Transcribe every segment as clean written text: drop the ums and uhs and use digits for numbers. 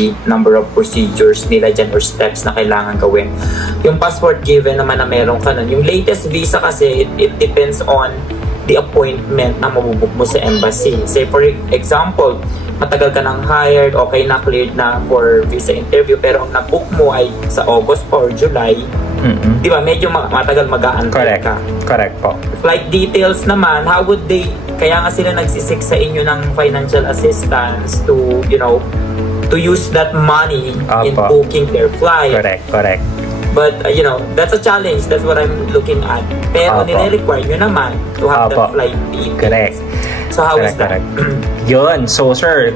the number of procedures nila dyan or steps na kailangan gawin. Yung passport given naman na meron ka nun. Yung latest visa kasi, it depends on the appointment na mabubook mo sa embassy. Say for example, matagal ka nang hired, okay na, cleared na for visa interview, pero ang na-book mo ay sa August pa or July, di ba, medyo matagal mag-aantay ka. Correct po. Flight details naman, how would they, kaya nga sila nagsisik sa inyo ng financial assistance to, you know, to use that money in booking their flight. Correct. But, you know, that's a challenge. That's what I'm looking at. Pero nire-require nyo naman to have that flight details. Correct. So, how is that? Yun. So, sir,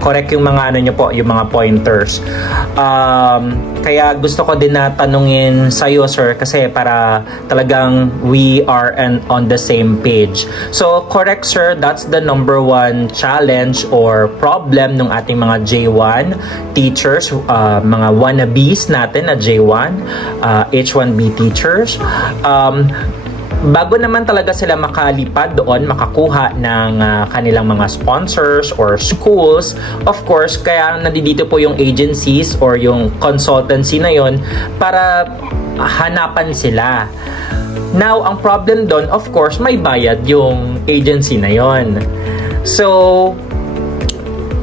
correct yung mga ano nyo po, yung mga pointers. Kaya gusto ko din na tanungin sa'yo, sir, kasi para talagang we are on the same page. So, correct, sir, that's the number one challenge or problem ng ating mga J1 teachers, mga wannabes natin na J1, H1B teachers. Bago naman talaga sila makalipad doon, makakuha ng kanilang mga sponsors or schools, of course, kaya nandito po yung agencies or yung consultancy na yon para hanapan sila. Now, ang problem doon, of course, may bayad yung agency na yon. So,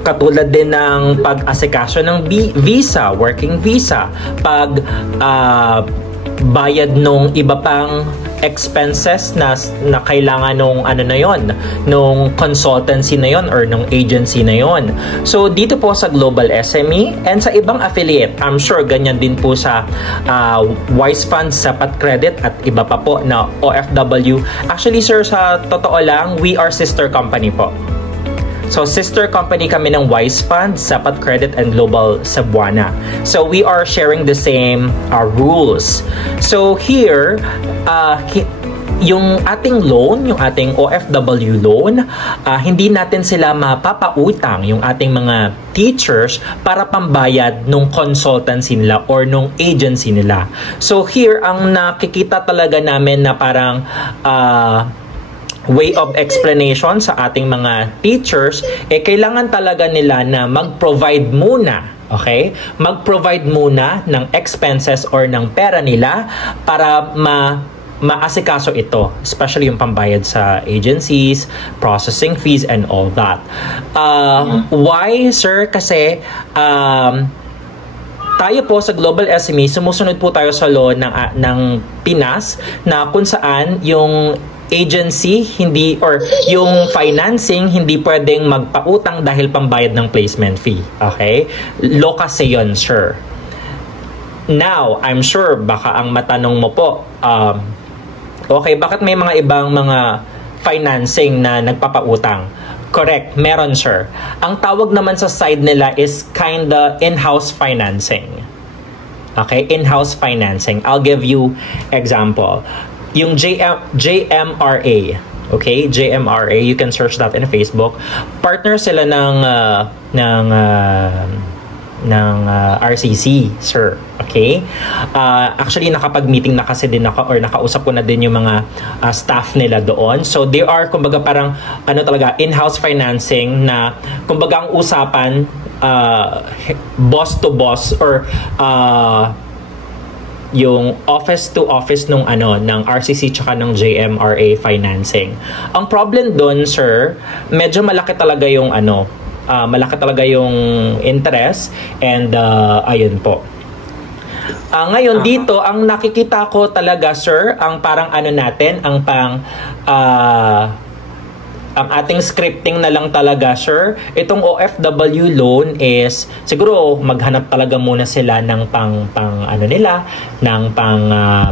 katulad din ng pag-asikaso ng visa, working visa, pag bayad nung iba pang expenses na kailangan nung ano na yon, nung consultancy na yon or nung agency na yon. So dito po sa Global SME and sa ibang affiliate, I'm sure ganyan din po sa Wise Funds, Sapat Credit at iba pa po na OFW. Actually, sir, sa totoo lang, we are sister company po. So, sister company kami ng Wise Funds, Sapat Credit, and Global Cebuana. So, we are sharing the same rules. So, here, yung ating loan, yung ating OFW loan, hindi natin sila mapapautang, yung ating mga teachers, para pambayad nung consultancy nila or nung agency nila. So, here, ang nakikita talaga namin na parang way of explanation sa ating mga teachers, kailangan talaga nila na mag-provide muna, okay? Mag-provide muna ng expenses or ng pera nila para maasikaso ito, especially yung pambayad sa agencies, processing fees, and all that. Why, sir? Kasi tayo po sa Global SME, sumusunod po tayo sa law ng Pinas na kung saan yung agency hindi or yung financing hindi pwedeng magpautang dahil pambayad ng placement fee. Okay? Law kasi yun, sir. Now, I'm sure baka ang matanong mo po, okay, bakit may mga ibang mga financing na nagpapautang? Correct, meron, sir. Ang tawag naman sa side nila is kinda in-house financing. Okay, in-house financing. I'll give you example. Yung JMRA, okay? JMRA, you can search that in Facebook. Partner sila ng RCC, sir. Okay? Actually, nakapag-meeting na kasi din ako or nakausap ko na din yung mga staff nila doon. So, they are, kumbaga, parang, talaga, in-house financing na, kumbaga, ang usapan, boss to boss or, yung office to office ng RCC tsaka ng JMRA financing. Ang problem doon, sir, medyo malaki talaga yung interest and ayun po. Ngayon dito, ang nakikita ko talaga, sir, ang parang natin, ang ating scripting na lang talaga, sir. Itong OFW loan is siguro maghanap talaga muna sila ng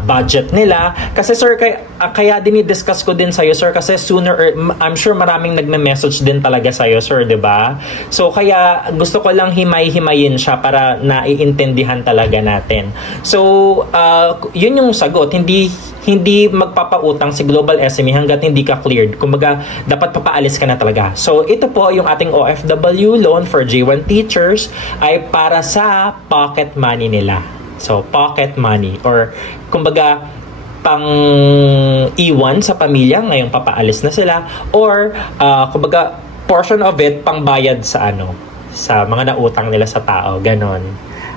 budget nila. Kasi, sir, kaya dinidiscuss ko din sa'yo, sir, kasi sooner or I'm sure maraming nagme-message din talaga sa'yo, sir, di ba? So, kaya gusto ko lang himay-himayin siya para naiintindihan talaga natin. So, yun yung sagot. Hindi magpapautang si Global SME hanggat hindi ka cleared. Kumbaga, dapat papaalis ka na talaga. So, ito po yung ating OFW loan for J1 teachers ay para sa pocket money nila. So, pocket money or kumbaga, pang iwan sa pamilya ngayong papaalis na sila or kumbaga, portion of it pang bayad sa sa mga nautang nila sa tao. Ganon.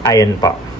Ayun po.